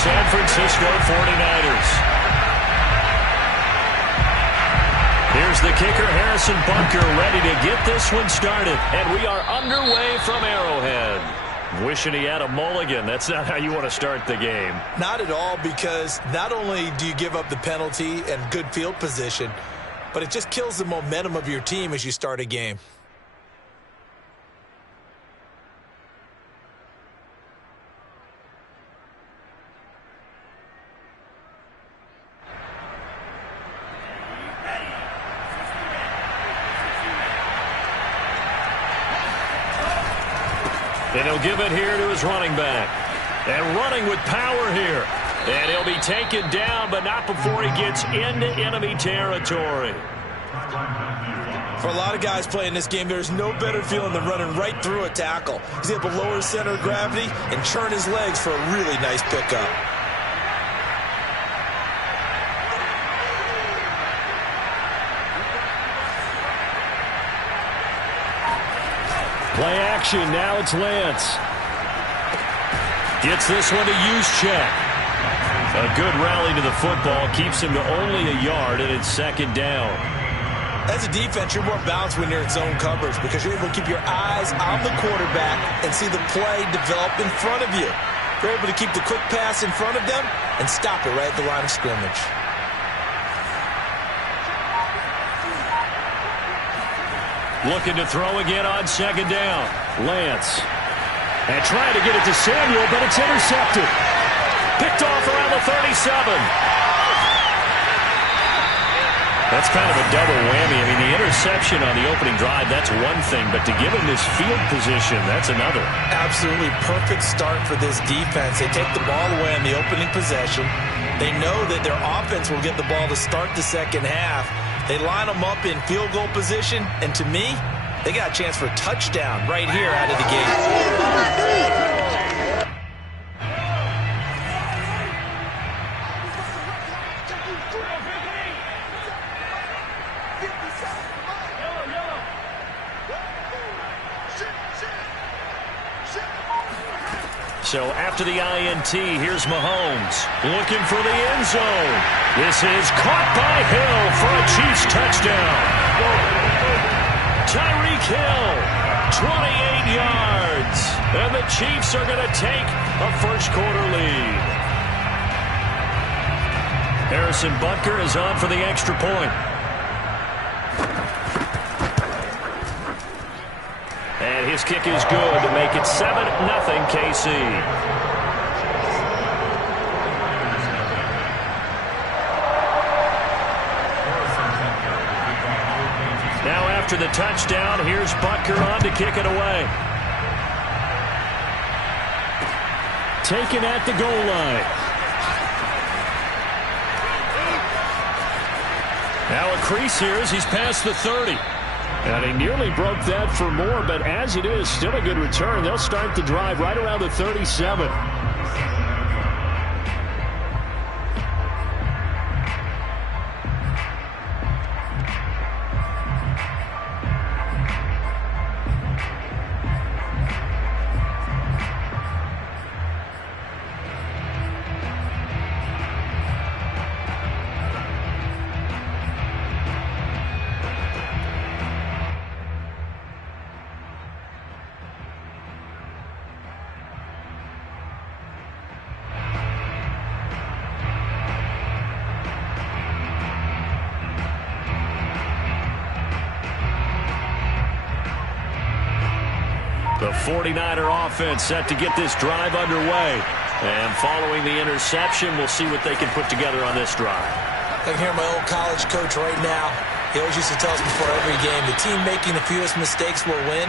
San Francisco 49ers. Here's the kicker, Harrison Bunker, ready to get this one started. And we are underway from Arrowhead. Wishing he had a mulligan. That's not how you want to start the game. Not at all, because not only do you give up the penalty and good field position, but it just kills the momentum of your team as you start a game. And he'll give it here to his running back. And running with power here. And he'll be taken down, but not before he gets into enemy territory. For a lot of guys playing this game, there's no better feeling than running right through a tackle. He's able to lower his center of gravity and churn his legs for a really nice pickup. Play action, now it's Lance. Gets this one to Juszczyk. A good rally to the football, keeps him to only a yard, and it's second down. As a defense, you're more balanced when you're in zone coverage because you're able to keep your eyes on the quarterback and see the play develop in front of you. You're able to keep the quick pass in front of them and stop it right at the line of scrimmage. Looking to throw again on second down. Lance. And trying to get it to Samuel, but it's intercepted. Picked off around the 37. That's kind of a double whammy. I mean, the interception on the opening drive, that's one thing. But to give him this field position, that's another. Absolutely perfect start for this defense. They take the ball away on the opening possession. They know that their offense will get the ball to start the second half. They line them up in field goal position, and to me, they got a chance for a touchdown right here out of the gate. So after the INT, here's Mahomes looking for the end zone. This is caught by Hill for a Chiefs touchdown. Tyreek Hill, 28 yards. And the Chiefs are going to take a first quarter lead. Harrison Bunker is on for the extra point. And his kick is good to make it 7-0 KC. Now after the touchdown, here's Bunker on to kick it away. Taken at the goal line. Now a crease here as he's past the 30. And he nearly broke that for more, but as it is, still a good return. They'll start the drive right around the 37. The 49er offense set to get this drive underway. And following the interception, we'll see what they can put together on this drive. I can hear my old college coach right now. He always used to tell us before every game, the team making the fewest mistakes will win.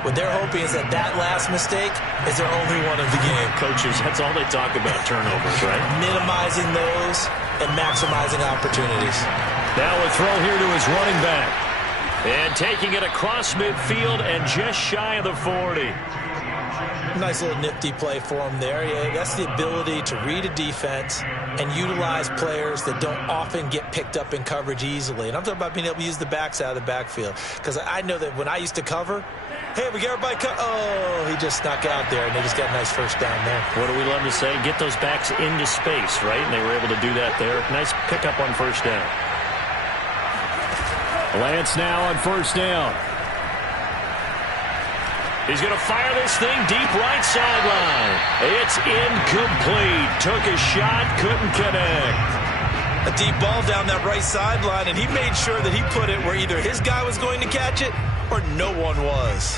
What they're hoping is that that last mistake is their only one of the game. Coaches, that's all they talk about, turnovers, right? Minimizing those and maximizing opportunities. Now a throw here to his running back. And taking it across midfield and just shy of the 40. Nice little nifty play for him there. Yeah, that's the ability to read a defense and utilize players that don't often get picked up in coverage easily. And I'm talking about being able to use the backs out of the backfield. Because I know that when I used to cover, hey, we got everybody oh, he just snuck out there, and they just got a nice first down there. What do we love to say? Get those backs into space, right? And they were able to do that there. Nice pickup on first down. Lance now on first down. He's going to fire this thing deep right sideline. It's incomplete. Took a shot, couldn't connect. A deep ball down that right sideline, and he made sure that he put it where either his guy was going to catch it or no one was.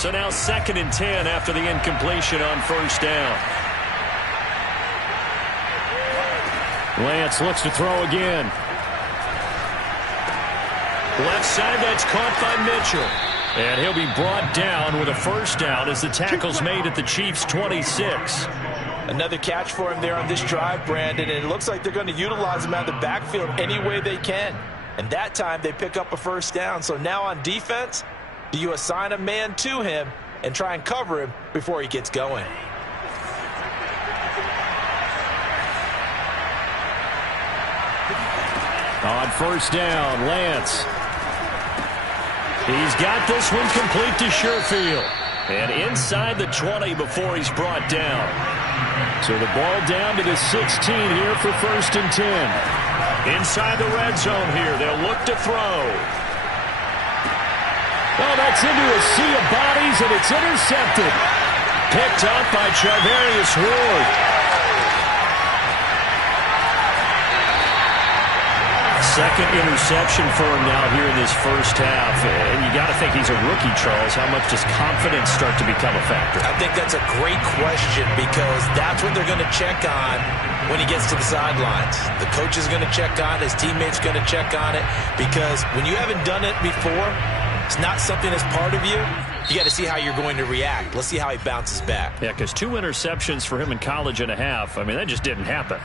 So now 2nd and 10 after the incompletion on first down. Lance looks to throw again. Left side, that's caught by Mitchell. And he'll be brought down with a first down as the tackle's made at the Chiefs' 26. Another catch for him there on this drive, Brandon, and it looks like they're going to utilize him out of the backfield any way they can. And that time they pick up a first down. So now on defense, do you assign a man to him and try and cover him before he gets going? On first down, Lance. He's got this one complete to Sherfield. And inside the 20 before he's brought down. So the ball down to the 16 here for 1st and 10. Inside the red zone here. They'll look to throw. Oh, that's into a sea of bodies, and it's intercepted. Picked up by Charvarius Ward. Second interception for him now here in this first half. And you got to think he's a rookie, Charles. How much does confidence start to become a factor? I think that's a great question because that's what they're going to check on when he gets to the sidelines. The coach is going to check on it. His teammates going to check on it because when you haven't done it before, it's not something that's part of you. You got to see how you're going to react. Let's see how he bounces back. Yeah, because 2 interceptions for him in college and a half. I mean, that just didn't happen.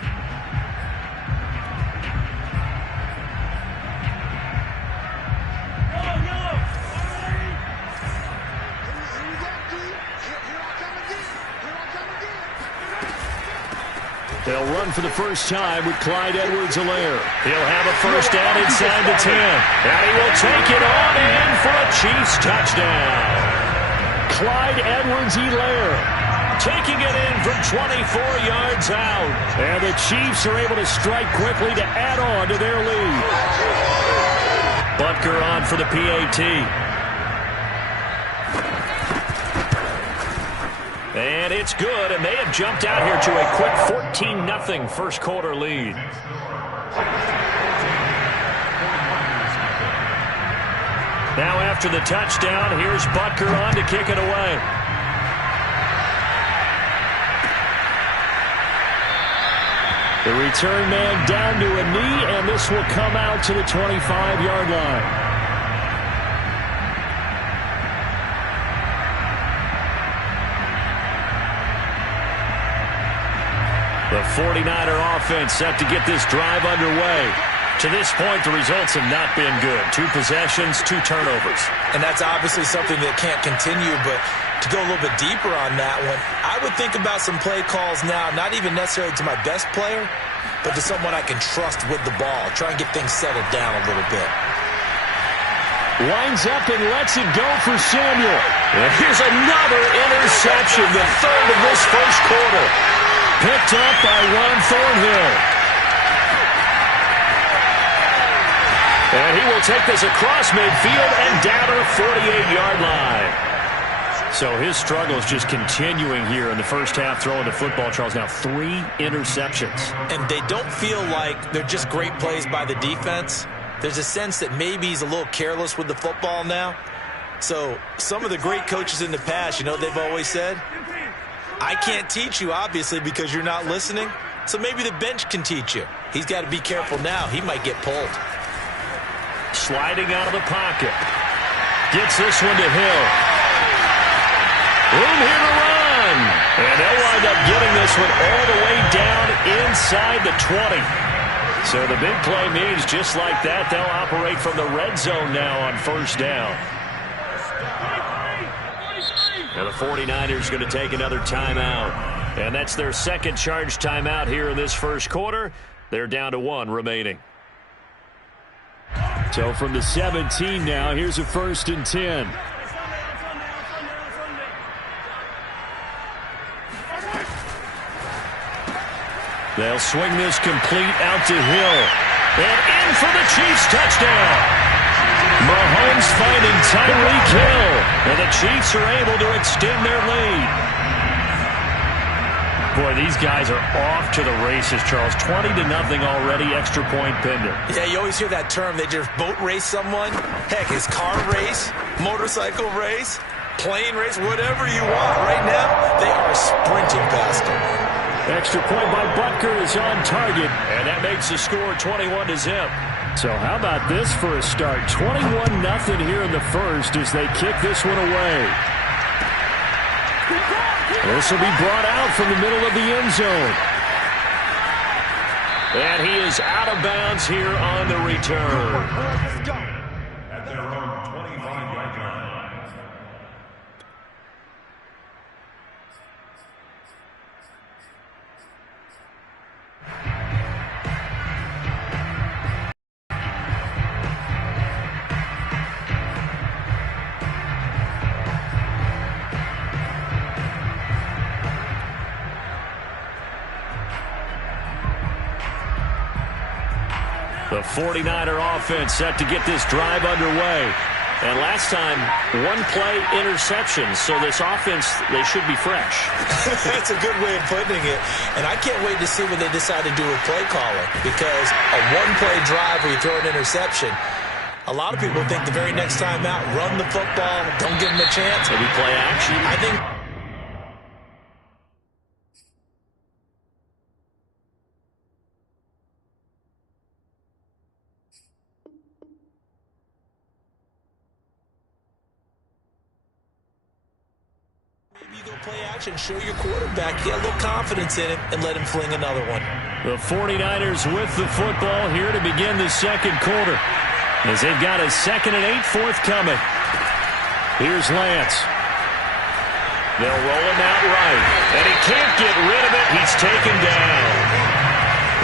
They'll run for the first time with Clyde Edwards-Helaire. He'll have a first down inside the 10. And he will take it on in for a Chiefs touchdown. Clyde Edwards-Helaire taking it in from 24 yards out. And the Chiefs are able to strike quickly to add on to their lead. Butker on for the PAT. And it's good, and they have jumped out here to a quick 14-0 first quarter lead. Now after the touchdown, here's Butker on to kick it away. The return man down to a knee, and this will come out to the 25-yard line. The 49er offense set to get this drive underway. To this point, the results have not been good. 2 possessions, 2 turnovers. And that's obviously something that can't continue, but to go a little bit deeper on that one, I would think about some play calls now, not even necessarily to my best player, but to someone I can trust with the ball. Try and get things settled down a little bit. Winds up and lets it go for Samuel. And here's another interception, the 3rd of this first quarter. Picked up by Ron Thornhill. And he will take this across midfield and down to the 48-yard line. So his struggle is just continuing here in the first half, throwing the football. Charles, now 3 interceptions. And they don't feel like they're just great plays by the defense. There's a sense that maybe he's a little careless with the football now. So some of the great coaches in the past, you know, they've always said, I can't teach you, obviously, because you're not listening. So maybe the bench can teach you. He's got to be careful now. He might get pulled. Sliding out of the pocket. Gets this one to Hill. Room here to run. And they'll wind up getting this one all the way down inside the 20. So the big play means just like that, they'll operate from the red zone now on first down. And the 49ers going to take another timeout. And that's their second charge timeout here in this first quarter. They're down to 1 remaining. So from the 17 now, here's a 1st and 10. They'll swing this complete out to Hill. And in for the Chiefs touchdown. Mahomes finding Tyreek Hill. And the Chiefs are able to extend their lead. Boy, these guys are off to the races, Charles. 20-0 already, extra point pending. Yeah, you always hear that term. They just boat race someone. Heck, it's car race, motorcycle race, plane race, whatever you want. Right now, they are sprinting past them. Extra point by Butker is on target, and that makes the score 21-0. So how about this for a start? 21-0 here in the first as they kick this one away. This will be brought out from the middle of the end zone. And he is out of bounds here on the return. Let's go. At their own 25-yard line. The 49er offense set to get this drive underway. And last time, 1-play interception. So this offense, they should be fresh. That's a good way of putting it. And I can't wait to see what they decide to do with play calling. Because a 1-play drive where you throw an interception, a lot of people think the very next time out, run the football, don't give them a chance. Maybe play action. I think you go play action, show your quarterback, get a little confidence in him, and let him fling another one. The 49ers with the football here to begin the second quarter as they've got a 2nd and 8 forthcoming. Here's Lance. They'll roll him out right, and he can't get rid of it. He's taken down.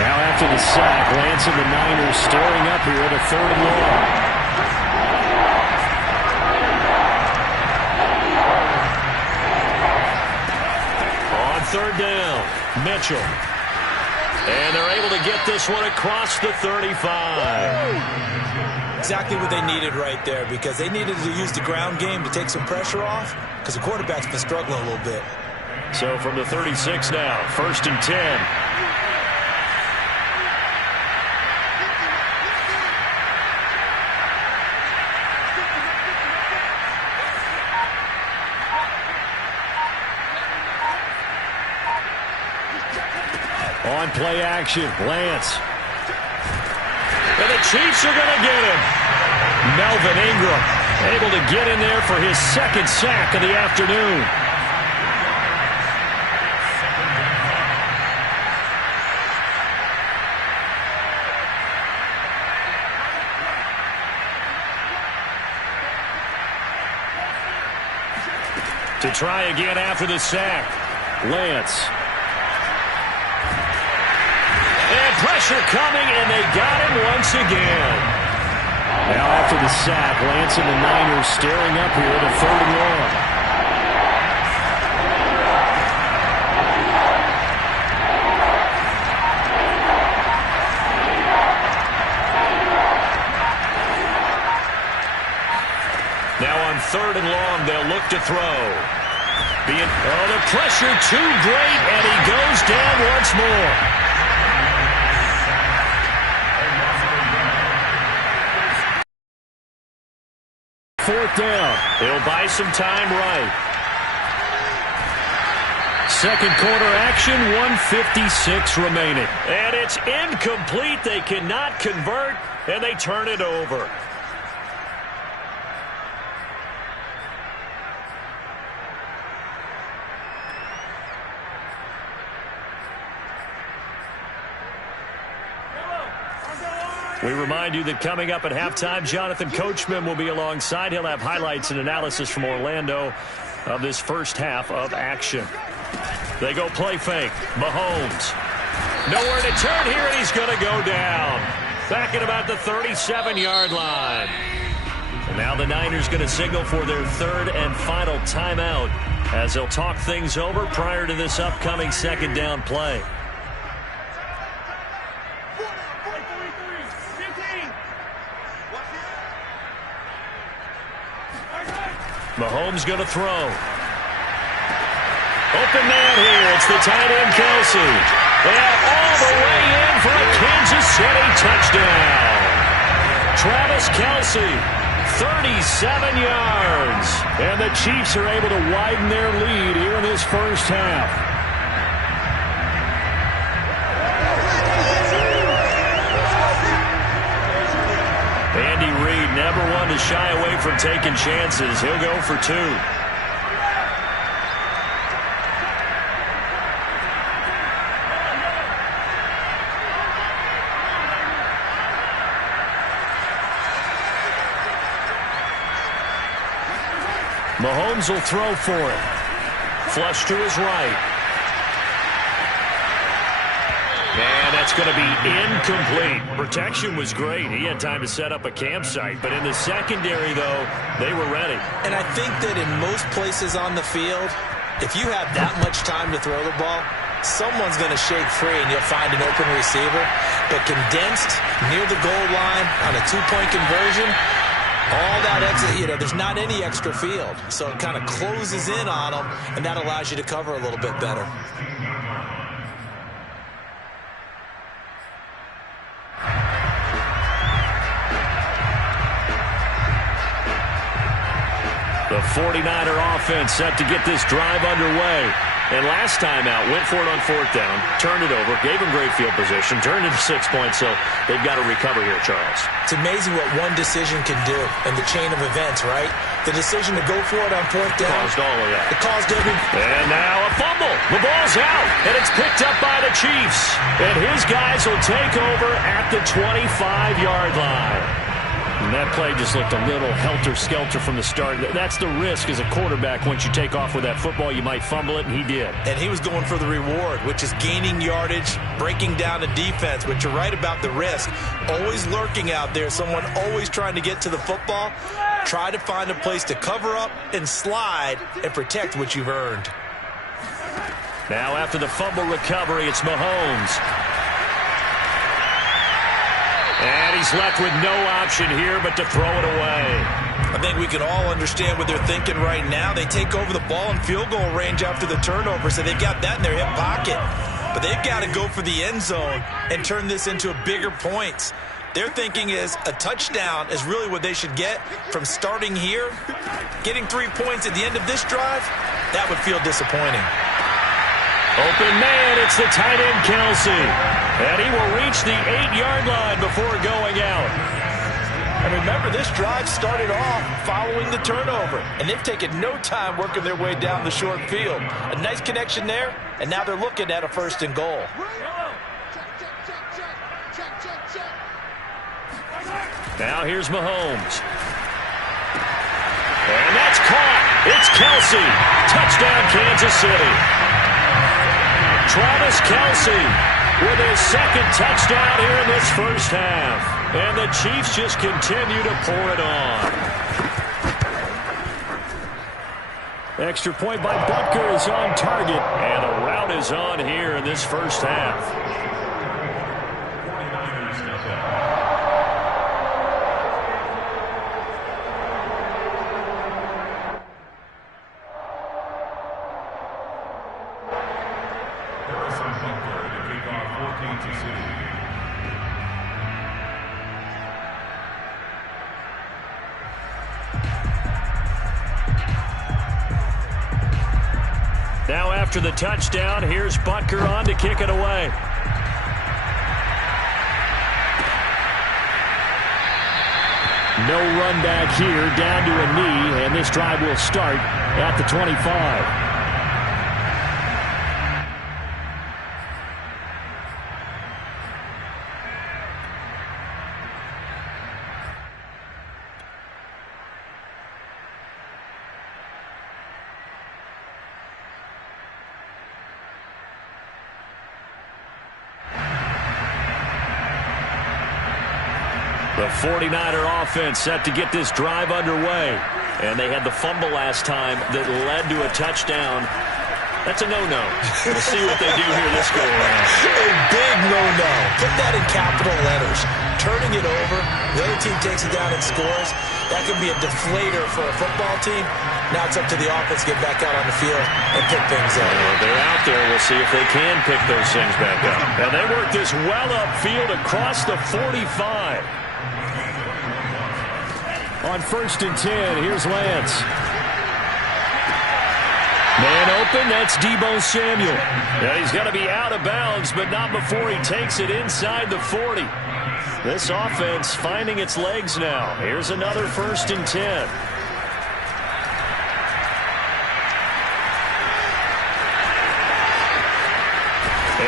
Now after the sack, Lance and the Niners stirring up here at a 3rd and long. Third down, Mitchell. And they're able to get this one across the 35. Exactly what they needed right there, because they needed to use the ground game to take some pressure off, because the quarterback's been struggling a little bit. So from the 36 now, 1st and 10. On play action, Lance. And the Chiefs are going to get him. Melvin Ingram able to get in there for his 2nd sack of the afternoon. To try again after the sack, Lance. Pressure coming, and they got him once again. Now after the sack, Lance and the Niners staring up here at a 3rd and long. Now on 3rd and long, they'll look to throw. The pressure too great, and he goes down once more. 4th down. He'll buy some time right. Second quarter action, 1:56 remaining. And it's incomplete. They cannot convert, and they turn it over. We remind you that coming up at halftime, Jonathan Coachman will be alongside. He'll have highlights and analysis from Orlando of this first half of action. They go play fake. Mahomes. Nowhere to turn here, and he's going to go down. Back at about the 37-yard line. And now the Niners going to signal for their third and final timeout as they'll talk things over prior to this upcoming second down play. Mahomes going to throw. Open man here. It's the tight end, Kelsey. And all the way in for a Kansas City touchdown. Travis Kelsey, 37 yards. And the Chiefs are able to widen their lead here in this first half. Andy Reid never one to shy away from taking chances. He'll go for two. Mahomes will throw for it. Flush to his right. And that's going to be incomplete. Protection was great. He had time to set up a campsite. But in the secondary, though, they were ready. And I think that in most places on the field, if you have that much time to throw the ball, someone's going to shake free and you'll find an open receiver. But condensed near the goal line on a two-point conversion, all that exit, there's not any extra field. So it kind of closes in on them, and that allows you to cover a little bit better. The 49er offense set to get this drive underway. And last time out, went for it on fourth down, turned it over, gave him great field position, turned it to 6 points, so they've got to recover here, Charles. It's amazing what one decision can do in the chain of events, right? The decision to go for it on fourth down. Caused all of that. It caused every... And now a fumble. The ball's out, and it's picked up by the Chiefs. And his guys will take over at the 25-yard line. And that play just looked a little helter-skelter from the start. That's the risk as a quarterback. Once you take off with that football, you might fumble it, and he did. And he was going for the reward, which is gaining yardage, breaking down the defense. But you're right about the risk. Always lurking out there, someone always trying to get to the football. Try to find a place to cover up and slide and protect what you've earned. Now after the fumble recovery, it's Mahomes. And he's left with no option here but to throw it away. I think we can all understand what they're thinking right now. They take over the ball in field goal range after the turnover, so they've got that in their hip pocket. But they've got to go for the end zone and turn this into a bigger points. Their thinking is a touchdown is really what they should get from starting here. Getting 3 points at the end of this drive, that would feel disappointing. Open man, it's the tight end, Kelsey. And he will reach the 8-yard line before going out. And remember, this drive started off following the turnover. And they've taken no time working their way down the short field. A nice connection there, and now they're looking at a first and goal. Now here's Mahomes. And that's caught. It's Kelsey. Touchdown, Kansas City. Travis Kelsey with his second touchdown here in this first half. And the Chiefs just continue to pour it on. Extra point by Butker is on target. And a rout is on here in this first half. Now after the touchdown, here's Butker on to kick it away. No run back here, down to a knee, and this drive will start at the 25. The 49er offense set to get this drive underway. And they had the fumble last time that led to a touchdown. That's a no-no. We'll see what they do here this go-around. A big no-no. Put that in capital letters. Turning it over, the other team takes it down and scores. That could be a deflator for a football team. Now it's up to the offense to get back out on the field and pick things up. They're out there. We'll see if they can pick those things back up. And they work this well upfield across the 45. On 1st and 10, here's Lance. Man open, that's Deebo Samuel. Now he's got to be out of bounds, but not before he takes it inside the 40. This offense finding its legs now. Here's another 1st and 10.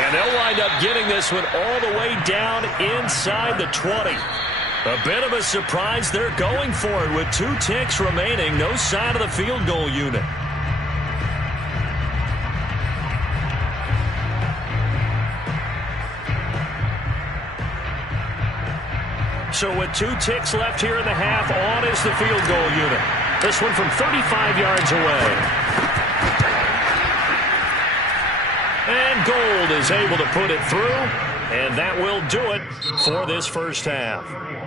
And they'll wind up getting this one all the way down inside the 20. A bit of a surprise. They're going for it with 2 ticks remaining. No sign of the field goal unit. So with 2 ticks left here in the half, on is the field goal unit. This one from 35 yards away. And Gold is able to put it through, and that will do it for this first half.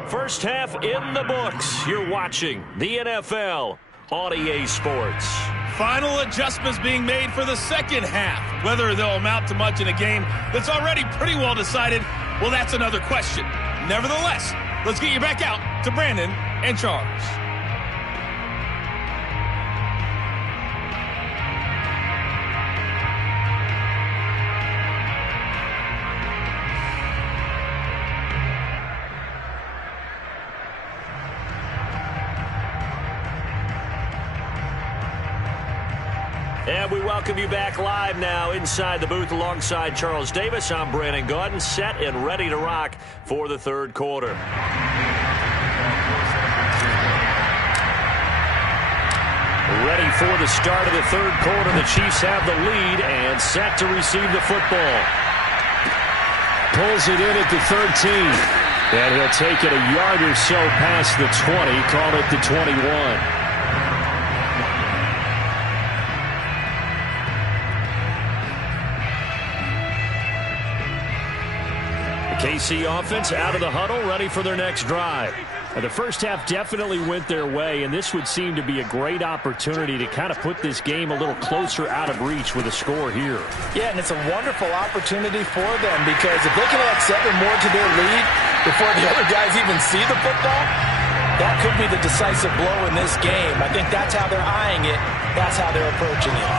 First half in the books. You're watching the NFL on EA Sports. Final adjustments being made for the second half. Whether they'll amount to much in a game that's already pretty well decided, well, that's another question. Nevertheless, let's get you back out to Brandon and Charles. And we welcome you back live now inside the booth alongside Charles Davis. I'm Brandon Gaudin, set and ready to rock for the third quarter. Ready for the start of the third quarter. The Chiefs have the lead and set to receive the football. Pulls it in at the 13. And he'll take it a yard or so past the 20. Call it the 21. KC offense out of the huddle, ready for their next drive. The first half definitely went their way, and this would seem to be a great opportunity to kind of put this game a little closer out of reach with a score here. Yeah, and it's a wonderful opportunity for them because if they can add 7 more to their lead before the other guys even see the football, that could be the decisive blow in this game. I think that's how they're eyeing it. That's how they're approaching it.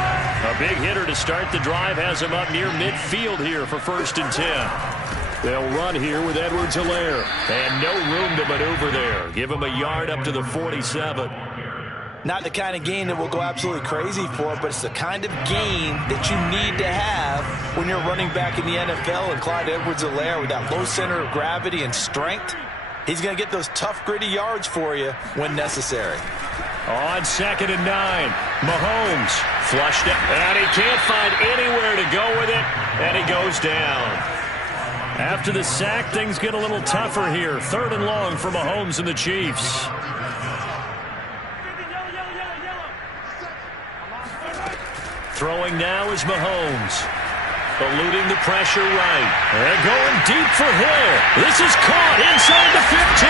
A big hitter to start the drive has him up near midfield here for 1st and 10. They'll run here with Edwards-Helaire. And no room to maneuver there. Give him a yard up to the 47. Not the kind of game that we'll go absolutely crazy for, but it's the kind of game that you need to have when you're running back in the NFL. And Clyde Edwards-Helaire with that low center of gravity and strength, he's going to get those tough, gritty yards for you when necessary. On 2nd and 9, Mahomes flushed it, and he can't find anywhere to go with it, and he goes down. After the sack, things get a little tougher here. 3rd and long for Mahomes and the Chiefs. Throwing now is Mahomes. Eluding the pressure right. And going deep for Hill. This is caught inside the 15.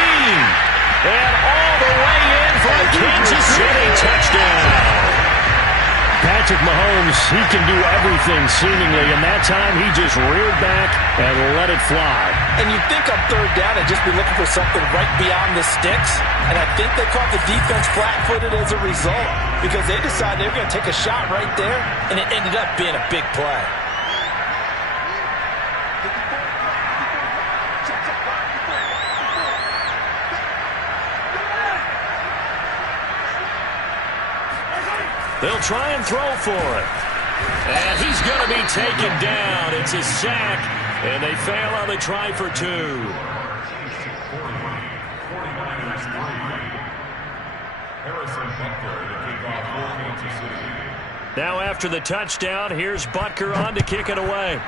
And all the way in for a Kansas City touchdown. Patrick Mahomes, he can do everything seemingly, and that time he just reared back and let it fly. And you'd think on 3rd down they'd just be looking for something right beyond the sticks, and I think they caught the defense flat-footed as a result because they decided they were going to take a shot right there, and it ended up being a big play. They'll try and throw for it. And he's going to be taken down. It's a sack, and they fail on the try for 2. Now after the touchdown, here's Butker on to kick it away.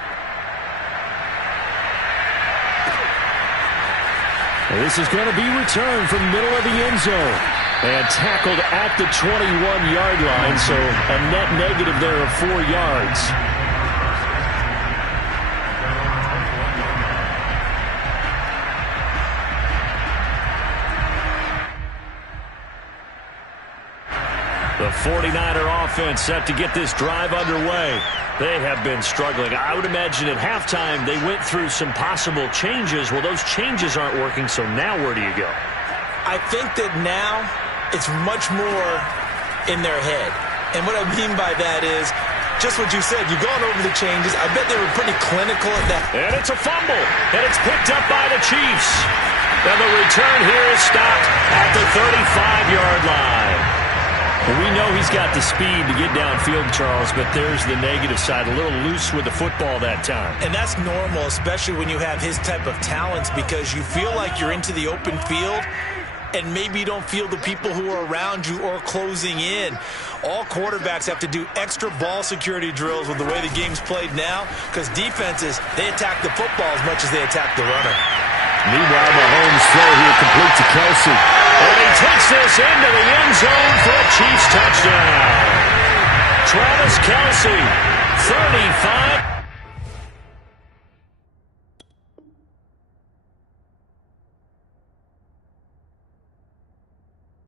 This is going to be returned from middle of the end zone. And tackled at the 21-yard line, so a net negative there of 4 yards. The 49er offense set to get this drive underway. They have been struggling. I would imagine at halftime they went through some possible changes. Well, those changes aren't working, so now where do you go? I think that now it's much more in their head. And what I mean by that is just what you said. You've gone over the changes. I bet they were pretty clinical at that. And it's a fumble. And it's picked up by the Chiefs. And the return here is stopped at the 35-yard line. Well, we know he's got the speed to get downfield, Charles, but there's the negative side. A little loose with the football that time. And that's normal, especially when you have his type of talents, because you feel like you're into the open field and maybe you don't feel the people who are around you or closing in. All quarterbacks have to do extra ball security drills with the way the game's played now, because defenses, they attack the football as much as they attack the runner. Meanwhile, Mahomes' throw here complete to Kelsey. And he takes this into the end zone for a Chiefs touchdown. Travis Kelsey, 35.